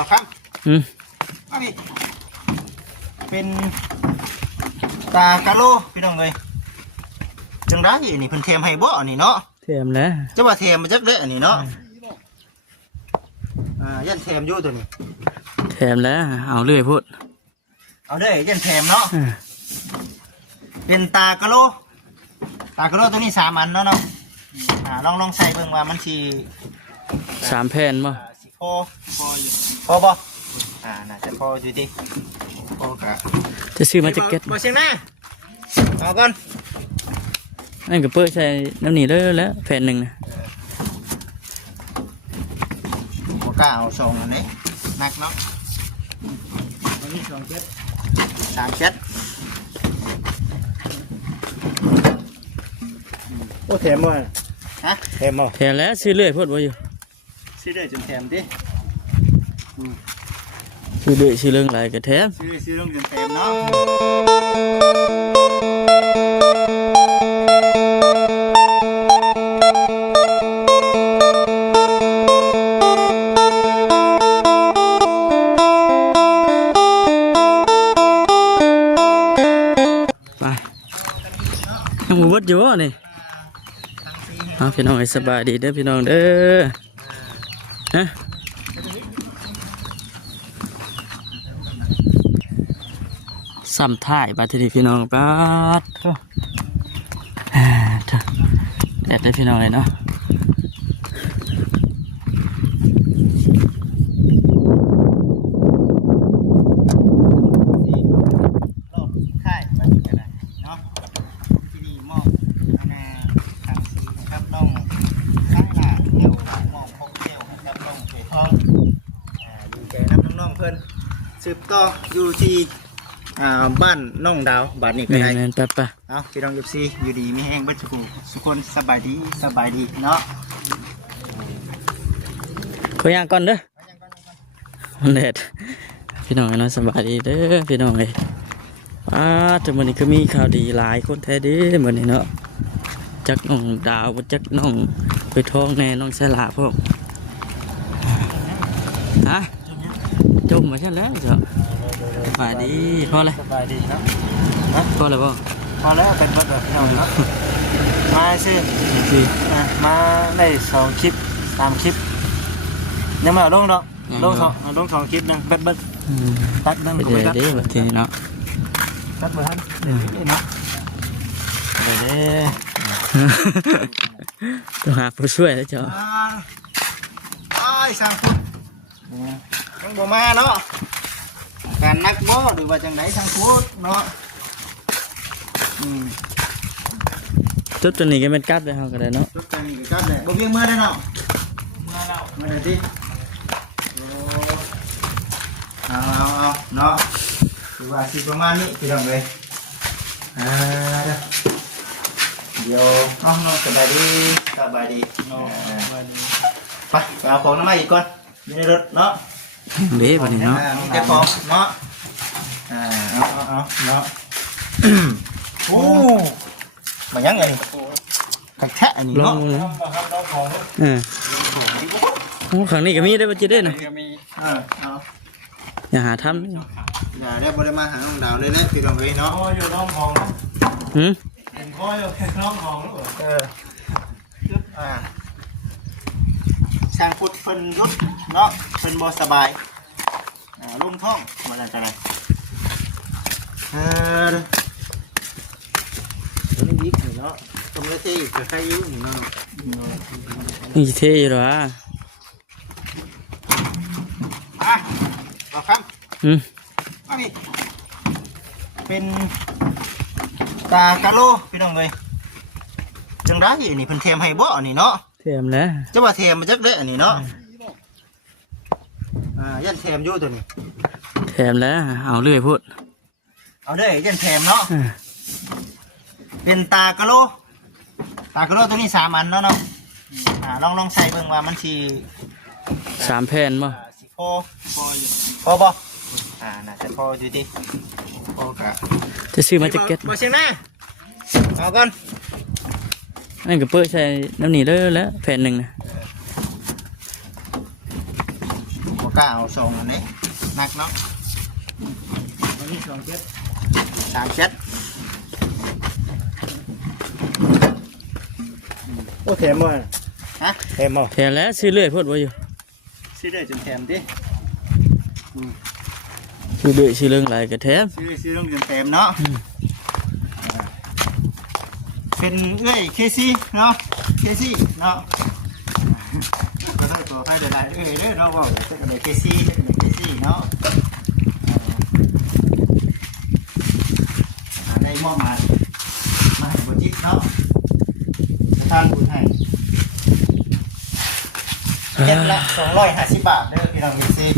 เอาครับอันนี้เป็นตากะโลพี่น้องเลยจังได้อันนี้เพิ่นเทียมให้บ่อันนี้เนาะเทียมแล้วจะว่าเทียมมาจักเด้ออันนี้เนาะยันเทียมอยู่ตัวนี้เทียมแล้วเอาเรื่อยพูดเอาเด้อยันเทียมเนาะเป็นตากะโลตัวนี้3 อันเนาะลองใส่เบิ่งว่ามันสิ3 แผ่นบ่สิพอบ่น่าจะพออยู่ดิพอกะจะซื้อมาแจ็คเก็ตบ่เสียงหน้าเอาก่อนนั่นก็เปิดใส่น้ำหนีแล้วแผ่นหนึ่งนะบ่กล้าเอา2อันนี้หนักเนาะอันนี้2 เซต3 เซตโอ้แถมบ่ฮะแถมบ่แถมแล้วซื้อเรื่อยพูดว่าอยู่ซื้อได้จนแถมดิซื้อเรื่อยซื้อเรื่องอะไรก็แถมซื้อเรื่องจนแถมเนาะไปยังบ่เบิดอยู่บ่นี่พี่น้องสบายดีเด้อพี่น้องเด้อฮะซ้ำท้ายบาทีพี่น้องปัดแดดได้พี่น้องเลยเนาะสืบต่ออยู่ที่บ้านน้องดาวบ้านนี้ก็ได้แป๊บเอาพี่น้อง14อยู่ดีมีแห้งเบิดทุกคนสบายดีเนาะขอย่างก่อนเด้อมันแดดพี่น้องเนาะสบายดีเด้อพี่น้องเลยแต่วันนี้ก็มีข่าวดีหลายคนแท้ดีวันนี้เนาะจักน้องดาวจักน้องไปท้องแน่น้องสลาพวกฮะจมมาใช่แล้วจ้ะสบายดีพอเลยสบายดีเนาะพอเลยป่ะพอแล้วเป็นแบบพี่น้องเนาะมาสิมาได้2 คลิป 3 คลิปยังไม่เอาลงเนาะลง2 คลิปนึงเบ็ดตัดนั่งไปเด้อแบบนี้เนาะตัดบ่ทันเนาะไปเด้อต้องหาผู้ช่วยแล้วจ้ะสั่งพุทธยังบ่มาเนาะการนักบ่หรือว่าจังไดสั่งพุทธเนาะจุดตัวนี้ก็เป็นกัดเลยเฮาก็ได้เนาะจุดตัวนี้ก็กัดเลยบ่เพียงเมื่อได้เนาะมาได้ดิเอาเนาะคือว่าสิประมาณนี้พี่น้องเอ้ยเดี๋ยวน้องสบายดีเนาะไปเอาของน้ำมาอีกก่อนอยู่ในรถเนาะเด้บัดนี้เนาะมีแต่ของเนาะเอาเนาะโอ้มายังไงแท้อันนี้เนาะโอ้ขังนี้ก็มีได้บ่จิได้น่ะอย่าหาทำอย่าได้บ่ได้มาหาน้องดาวเลยนะพี่น้องเอ้ยเนาะอยู่น้องของเป็นพ่ออยู่แค่น้องของช่างพุทธเพิ่นยุดเนาะเพิ่นบ่สบายลุ่มท้องมาแล้วจังได๋นี่บิ๊กเนาะกำลังเทอยู่กับใครอยู่นี่เนาะนี่เท่อยู่หรอบอกครับอันนี้เป็นตากะโลพี่น้องเลยจังได้อันนี้เพิ่นเทียมให้บ่อันนี้เนาะเทียมแล้วจะว่าเทียมมาจักเด้ออันนี้เนาะยันเทียมอยู่ตัวนี้เทียมแล้วเอาเรื่อยพูดเอาเด้อยันเทียมเนาะเป็นตากะโลตัวนี้3 อันเนาะลองใส่เบิ่งว่ามันสิ3 แผ่นบ่สิพอบ่น่าจะพออยู่ดิพอกะจะซื้อมาแจ็คเก็ตบ่เสียงหน้าเอาก่อนนั่นก็เปิดใส่น้ำหนีแล้วแผ่นหนึ่งนะบ่ก กล้าเอาส่งอันนี้นักเนาะ วันนี้2เจ็ด 3เช็ด โอ้แถมบ่ฮะแถมบ่ แถมแล้วซื้อเรื่อยโพดบ่อยู่ ซื้อได้จนแถมดิ ซื้อเรื่อยซื้อเรื่องหลายก็แถม ซื้อต้องเรียนเต็มเนาะเป็นเอ้ยเคซี่เนาะเคซี่เนาะก็ได้ตัวใครหลายๆเอ้ยเด้อเนาะว่าเป็นเคซี่เนาะได้มอบมาให้บจิตเนาะท่านบุญให้เจ็ดละ250 บาทเด้อพี่น้องเคซี่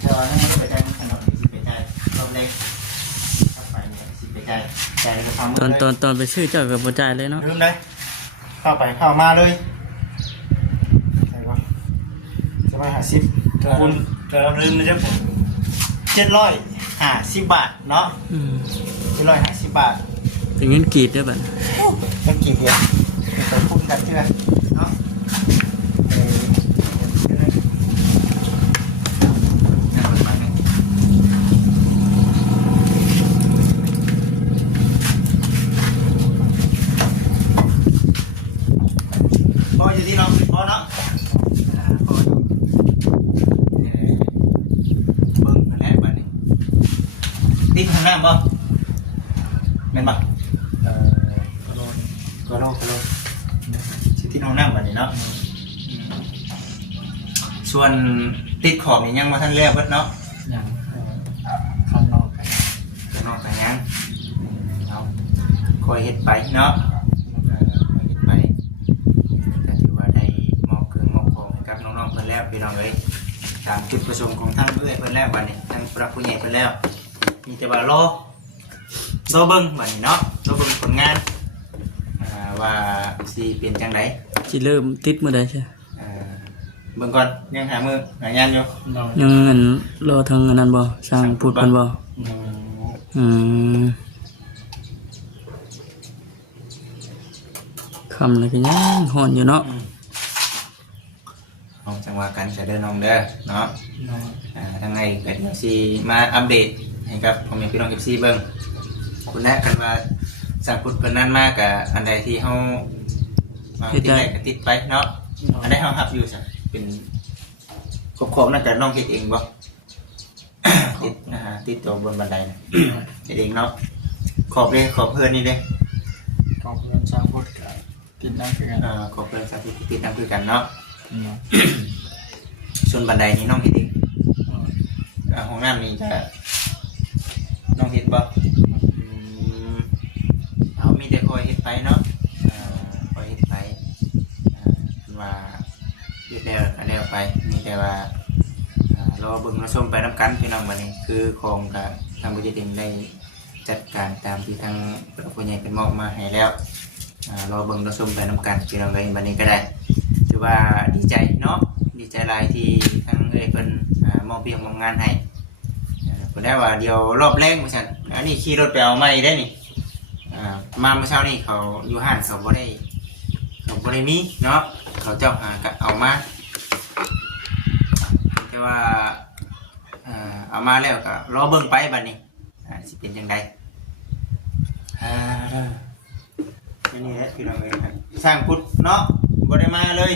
เดี๋ยวนั่งรถไปจ่ายถนนสิไปจ่ายรถเล็กไปเนี่ยสิไปจ่ายไปทำ ตอนไปซื้อเจ้าก็บ่จ่ายเลยเนาะ ลืมเลยเข้ามาเลยใช่ปะ750คุณเกิดลืมนะจ๊ะ750 บาทเนาะ750 บาท เป็นเงินกีดเด้อบัด เป็นกี่เดียวไปคุ้มกันใช่ไหมเนาะพออยู่ที่น้องพอเนาะพออยู่เบิ่งอันแรกบัดนี้ติดข้างหน้าบ่แม่นบ่ก็โลชิที่น้องนั่งบัดนี้เนาะส่วนติดขอบนี่ยังมาท่านแรกเบิดเนาะ อย่างข้างนอกกัน ข้างนอกกันยังเนาะคอยเฮ็ดไปเนาะเฮ็ดไปก็ถือว่าได้มอบเครื่องมอบของให้กับน้องๆเพิ่นแล้วพี่น้องเอ้ยตามจุดประสงค์ของทางเอื้อยเพิ่นแล้วบัดนี้ทางพระผู้ใหญ่เพิ่นแล้วมีแต่ว่ารอเบิ่งบัดนี้เนาะรอเบิ่งผลงานว่าสิเป็นจังได๋ สิเริ่มติดมื้อใดใช่ เบิ่งก่อนยังหามือหางานอยู่ ยังอันรอทางอันนั้นบ่สร้างพูดเพิ่นบ่อืมคำเลยก็ยังฮ้อนอยู่เนาะ เอาจังหวะกันจะเดินน้องเด้อเนาะทางไงก็เดี๋ยวสิมาอัปเดตให้กับพ่อแม่พี่น้อง FC เบิ่งคุณแนะกันว่าสั่งพุทธเพิ่นนั้นมากกับอันใดที่เฮาติดได้ก็ติดไปเนาะอันใดเฮารับอยู่ซะเป็นขอบๆนั่นก็น้องเฮ็ดเองบ่ ติดตัวบนบันไดนะ เฮ็ดเองเนาะขอบเลยขอบเพื่อนนี่เด้ กองเงินสร้างพุทธกับติดนั่งคือกัน ขอบเพื่อนสาธิตติดนำคือกันเนาะ ส่วนบันไดนี้น้องเฮ็ดเองห้องน้ำนี่จะน้องเฮ็ดบ่เอามีแต่คอยเฮ็ดไปเนาะคอยเฮ็ดไปว่าเฮ็ดแล้วก็แล้วไปมีแต่ว่ารอเบิ่งรอชมไปน้ำกันพี่น้องบัดนี้คือของกับทางบริษัทเองได้จัดการตามที่ทางผู้ใหญ่เป็นมอบมาให้แล้วรอเบิ่งรอชมไปน้ำกันพี่น้องเลยบัดนี้ก็ได้ถือว่าดีใจเนาะดีใจหลายที่ทางเอ้ยเพิ่นมอบเพียงมอบงานให้เพิ่นได้ว่าเดี๋ยวรอบแรกว่าซั่นอันนี้ขี่รถไปเอาไม้ได้นี่มาเมื่อเช้านี่เขาอยู่ห้างเขาบ่ได้มีเนาะเขาเจ้าหาก็เอามาแต่ว่าเอามาแล้วก็รอเบิ่งไปบัดนี้สิเป็นจังไดนี่แหละพี่น้องเอ้ยสร้างพุทธเนาะบ่ได้มาเลย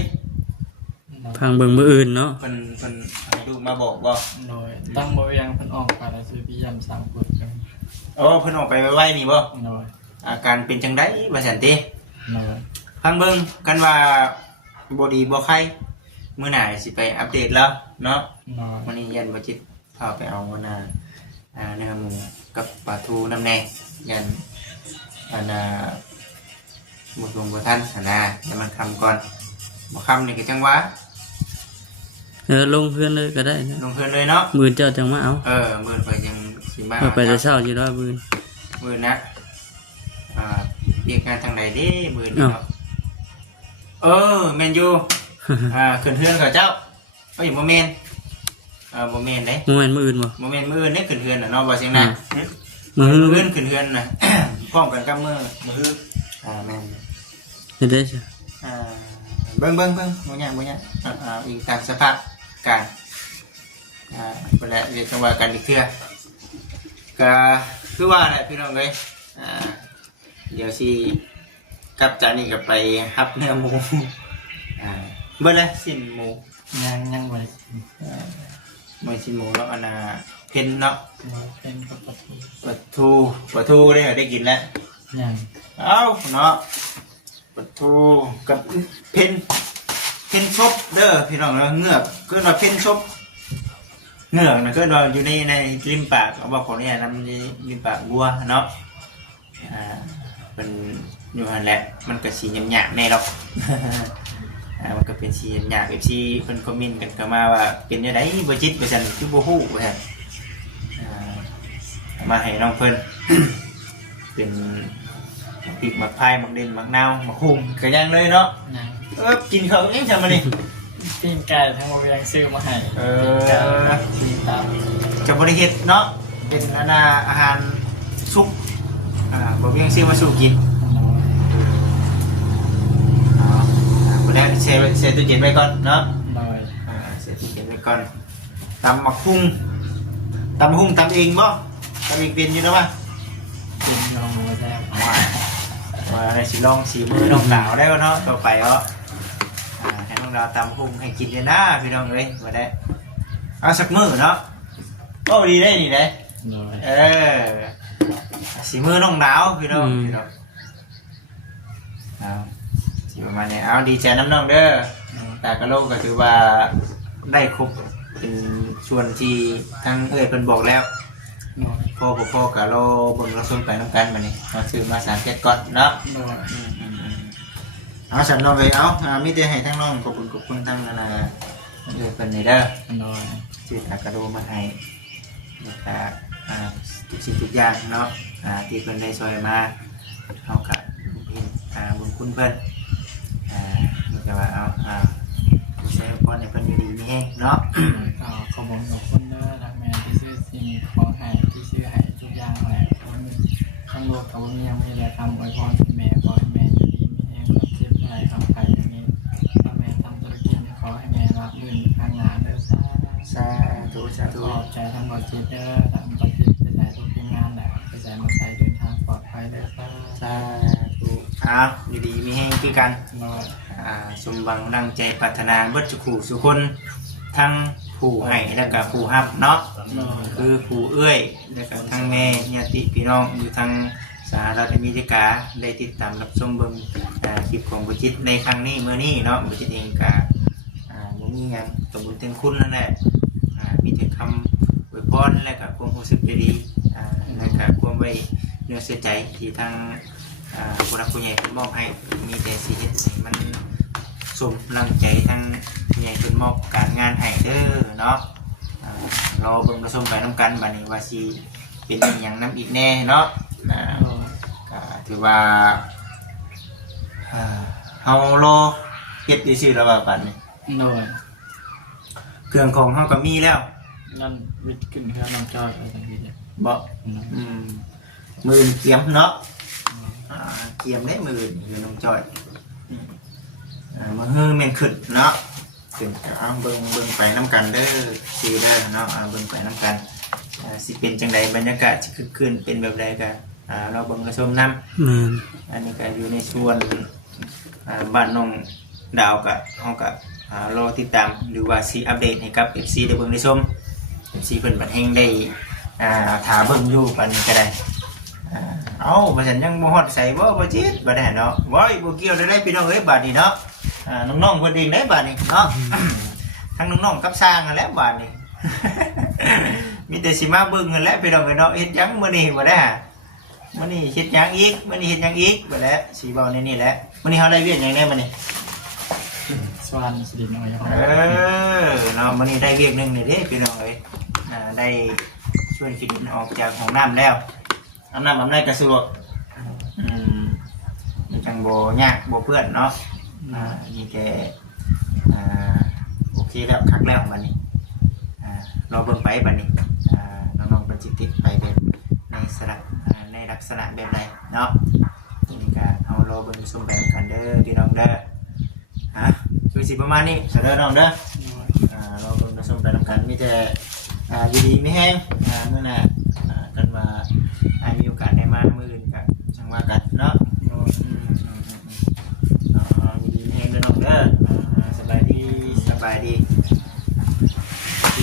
พังเบิ่งมื้ออื่นเนาะ เพิ่นให้ลูกมาบอกว่า โดยตั้งบ่ยังเพิ่นออกไปแล้วซื้อพี่ยำสร้างพุทธกัน เพิ่นออกไปไว้นี่บ่ โดย อาการเป็นจังได๋ว่าซั่นติ โดย ฟังเบิ่งกันว่าบ่ดีบ่ไข้มื้อหน้าสิไปอัปเดตแล้วเนาะ โดย วันนี้ยันบ่จิตพาไปเอามื้อหน้าเนื้อหมูกับปลาทูน้ำแน่ยันอันบ่ลงบ่ทันหั่นน่ะให้มันคำก่อนบ่คำนี่ก็จังว่า ลงเพื่อนเลยก็ได้นะ ลงเพิ่นเลยเนาะ มื้อเจ้าจังมาเอา มื้อไปยังสิมา ไปแต่เช้าอยู่แล้วมื้อ มื้อนะเรียกงานทางไหนเด้มื้อนี้เนาะแม่นอยู่ ขึ้นเฮือนเขาเจ้าบ่แม่นบ่แม่นเด้ มื้อมื้ออื่นบ่ บ่แม่นมื้ออื่นเด้ขึ้นเฮือนน่ะเนาะบ่เสียงน่ะ มื้อ มื้ออื่นขึ้นเฮือนน่ะ พร้อมกันกับมื้อแม่น นี่ได้จ้ะ เบิ่งบ่ยากอีกตามสภาพการ เป็นแหละเรียกจังหวะกันอีกเทื่อก็คือว่าแหละพี่น้องเลยเดี๋ยวสิกลับจากนี้ก็ไปฮับเนื้อหมูเบิ่งเลยสิ้นหมู ยังไว้ ไม่สิ้นหมูแล้วอันน่ะเพ็นเนาะ เป็นกับปลาทู ปลาทูได้กินแล้ว ยัง เอ้าเนาะปลาทูกับเพ็นชบเด้อพี่น้องเงือกก็ว่าเพ็นชบเงือกนะก็ว่าอยู่ในริมปากเอาบอกคนนี้นะมันริมปากวัวเนาะเป็นอยู่หันแหละมันก็สีหยาบๆแน่หรอกมันก็เป็นสีหยาบแบบสีเพิ่นคอมเมนต์กันก็มาว่าเป็นยังไงบ่จิตบ่ซั่นคือบ่ฮู้ว่าซั่นมาให้น้องเพิ่น เป็นพริกหมักพายหมักเด่นหมักนาวหมักหุ่มก็ยังเลยเนาะ ยัง กินเขาเองจังมานี่ ปิ้งไก่ทั้งหมดยังซื้อมาให้ปิ้งตาม จะบริเฮ็ดเนาะเป็นอาหารซุปบ่เพียงซื้อมาสู่กินบ่ได้เซตู้เย็นไว้ก่อนเนาะ หน่อย เซตู้เย็นไว้ก่อนตำหมักหุ่งตำเองบ่ตำเองเป็นอยู่แล้วป่ะ เป็นยองมาแซ่บ ว่าในสิลองสีมือน้องดาวได้ก็เนาะต่อไปเนาะให้น้องดาวตำหุ่งให้กินเลยนะพี่น้องเอ้ยบ่ได้เอาสักมื้อเนาะโอ้ดีได้นี่ได้ หน่อย สีมือน้องดาวพี่น้องเอาสีประมาณนี้เอาดีใจน้ำน้องเด้อแต่กะโลกก็ถือว่าได้ครบเป็นส่วนที่ทั้งเป็นบอกแล้ว หน่อย พ่อกะโลบนเราส่วนไปน้ำกันมานี่มาซื้อมาสารแก้ก่อนเนาะ หน่อย เอาฉันน้องเลยเอามิได้ให้ทั้งน้องขอบคุณทั้งเป็นในเด้อ หน่อย ซื้อตากระโลมาให้นะครับทุกสิ่งทุกอย่างเนาะที่เพิ่นได้ช่วยมาเอากับบุญคุณเพิ่นมันจะว่าเอาใช้พรในเพิ่นอยู่ดีนี่แห้งเนาะ ขอบคุณทุกคนเด้อทางแม่ที่ซื้อสิ่งของให้ที่ซื้อให้ทุกอย่างแหละทั้งโลกกับว่ามียังมีอะไรทำอวยพรแม่ขอให้แม่อยู่ดีมีแห้งความเจ็บอะไรทำไปอย่างนี้ถ้าแม่ทำธุรกิจขอให้แม่รับเงินข้างหน้าเด้อ สาธุสาธุ ขอบใจทั้งบอจิตเด้อทั้งบอจิตไปใส่ทุกทีมงานแหละไปใส่มาใส่เดินทางปลอดภัยเด้อครับ สาธุอยู่ดีมีแห้งคือกัน รอ สมหวังดังใจปรารถนาเบิดสุขสุคนทั้งผู้ให้และก็ผู้รับเนาะ คือผู้เอื้อยและก็ทั้งแม่ญาติพี่น้องอยู่ทางสหรัฐอเมริกาได้ติดตามรับชมเบิ่งคลิปของบุจิตในครั้งนี้เมื่อนี้เนาะบุจิตเองก็บ่มีงานตบบุญเต็มคุณนั่นแหละมีแต่คำอวยพรและก็ความรู้สึกดีและก็ความไว้เนื้อเสียใจที่ทางผู้รักผู้ใหญ่เพิ่นมอบให้มีแต่สิเฮ็ดให้มันสมรังใจทั้งผู้ใหญ่เพิ่นมอบการงานให้เด้อเนาะรอเบิ่งผสมไปน้ำกันบัดนี้ว่าสิเป็นอหย่างน้ำอีกแน่เนาะก็ถือว่าเฮารอเฮ็ดซื่อๆแล้วว่าบัดนี้ หน่อย เครื่องของเฮาก็มีแล้ว นั่นวิทย์ขึ้นเครื่องน้องจอยอะไรต่างๆ บ่มื่นเกียมเนาะเกียมได้มื่นอยู่น้องจอยมาเฮือแม่นขึ้นเนาะขึ้นเอาเบิ่งไปน้ำกันเด้อสิเด้อเนาะเบิ่งไปน้ำกันสิเป็นจังใดบรรยากาศสิคึกคืนเป็นแบบใดก็เราเบิ่งกระชมน้ำอันนี้ก็อยู่ในส่วนบ้านน้องดาวก็เฮาก็รอติดตามหรือว่าสิอัปเดตให้กับ FC ได้เบิ่งได้ชม FC เพิ่นบัดแฮงได้ถาเบิ่งอยู่ปานนี้ก็ได้เอาบ่ซั่นยังบ่ฮอดใส่บ่จิตบ่ได้เนาะว้ยบ่เกี่ยวได้พี่น้องเอ้ยบาดนี้เนาะน้องๆเพิ่นเองได้บาดนี้เนาะ ทั้งน้องๆกับสร้างนั่นแหละบาดนี้ มีแต่สิมาเบิ่งนั่นแหละพี่น้องเอ้ยเนาะเฮ็ดหยังมื้อนี้บ่ได้มื้อนี้เฮ็ดหยังอีกมื้อนี้เฮ็ดหยังอีกบ่แล้วสิเว้าในนี้แหละมื้อนี้เฮาได้เวียกหยังแน่มื้อนี้ สวรรค์สิริน้อยครับ เนาะมื้อนี้ได้เวียกนึงนี่เด้พี่น้องเอ้ยได้ช่วยขี้ดินออกจากห้องน้ำแล้วอาบน้ำอาบในก็สะดวกมันจังบ่ยากบ่เปื้อนเนาะนี่แกโอเคแล้วคักแล้วบัดนี้เราเบิ่งไปบัดนี้น้องๆเพิ่นสิติดไปแบบในลักษณะแบบใดเนาะนี่ก็เอารอเบิ่งชมไปกันเด้อพี่น้องเด้อคือสิประมาณนี้เสร็จแล้วน้องเด้อเราเบิ่งชมไปนำกันมีแต่ อยู่ดีไม่แห้งเมื่อน่ะกันว่ามีโอกาสได้มามื้ออื่นกันช่างว่ากันเนาะอยู่ดีไม่แห้งเด้อน้องเด้อสบายดีอยู่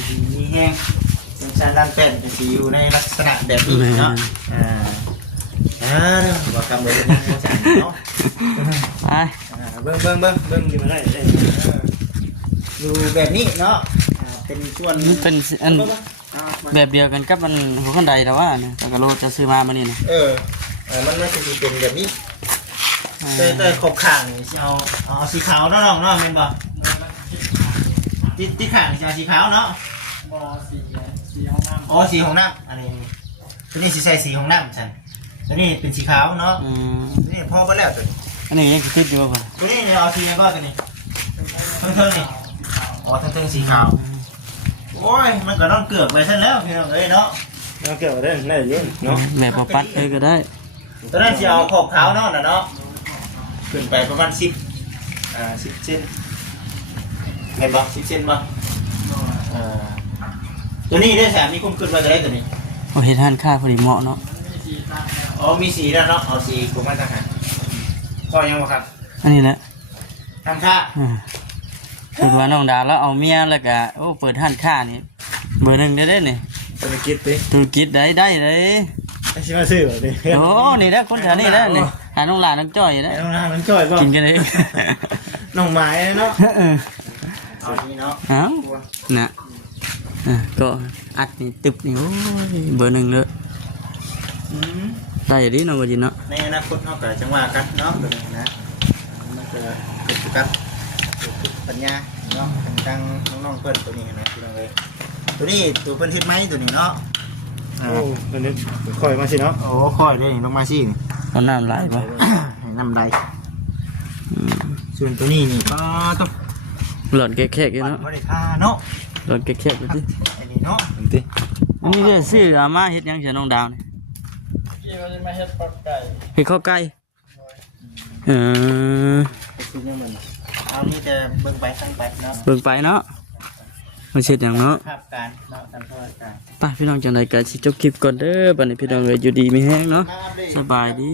ดีไม่แห้งเป็นชาดันเป็นจะสิอยู่ในลักษณะแบบนี้เนาะเรื่องว่ากำเลยนะเขาสั่งเนาะ ไป เบิ้งอยู่มาได้อยู่แบบนี้เนาะเป็นส่วน มันเป็นอันแบบเดียวกันกับมันหัวขันไดแต่ว่าเนี่ยแต่กะโลจะซื้อมามื้อนี้นะ มันน่าจะเป็นแบบนี้แต่ขอบข่างนี่เอาสีขาวเนาะน้องเนาะแม่นบ่ที่ข่างจะสีขาวเนาะบ่สีของน้ำสีของน้ำอันนี้ตัวนี้สีใส่สีของน้ำฉันตัวนี้เป็นสีขาวเนาะตัวนี้พอไปแล้วตัวนี้ อันนี้ยังคิดอยู่ป่ะ ตัวนี้เนี่ยเอาสียังก็ตัวนี้เทิงนี่เทิงสีขาวโอ้ยมันก็ต้องเกือบไปซะแล้วพี่น้องเอ้ยเนาะ เราเกี่ยวได้เยอะเนาะ แบบบ่ปัดเลยก็ได้ ตอนนั้นจะเอาขอบขาวเนาะเนาะขึ้นไปประมาณ10 เซนเห็นบ่10 เซนบ่ตัวนี้ได้แสมมีคุ้มขึ้นมาจะได้ตัวนี้ โอ้เฮ็ดหันค่าพอดีเหมาะเนาะ มีสีแล้วเนาะเอาสีกลุ่มมาทหารก็ยังบ่ครับ อันนี้แหละ ทำค่า คือว่าน้องดาวแล้วเอาเมียแล้วก็โอ้เปิดหันค่านี่เบอร์หนึ่งได้นี่ จะไปคิดดิ ธุรกิจได้เลย ไอ้ชิมาซื้อแบบนี้ โอ้นี่แหละคนแถวนี้แหละนี่หาน้องหลานน้องจ้อยนะ ไอ้น้องน้องจ่อยบ่ กินกันเอง น้องไม้เนาะ เอานี้เนาะ เอ้าน่ะก็อัดนี่ตึบนี่โอ้ยเบอร์หนึ่งเลยได้ดิน้องก็ยินเนาะ ในอนาคตเนาะก็จังว่ากันเนาะตัวนี้นะมันก็เกิดกับปัญญาเนาะทางน้องๆเพิ่นตัวนี้นะพี่น้องเอ้ยตัวนี้ตัวเพิ่นเฮ็ดไม้ตัวนี้เนาะ โอ้ตัวนี้คอยมาสิเนาะ โอ้ค่อยได้ลงมาสิ เอาน้ำไหลป่ะ น้ำใดส่วนตัวนี้นี่ก็ต้อง หลอดแคกๆอยู่เนาะ บริทาเนาะ หลอดแคกๆอยู่ดิ อันนี้เนาะ อันนี้เนี่ยซื้ออามาเฮ็ดยังเสียน้องดาวนี่เฮ็ดข้าวไก่คือยังมันเอานี่จะเบิ่งไปทั้งไปเนาะ เบิ่งไปเนาะมาเช็ดอย่างเนาะ ภาพการเนาะการทอดการ ไปพี่น้องจังไดก็สิจบคลิปก่อนเด้อบัดนี้พี่น้องเอ้ยอยู่ดีมีแฮงเนาะสบายดี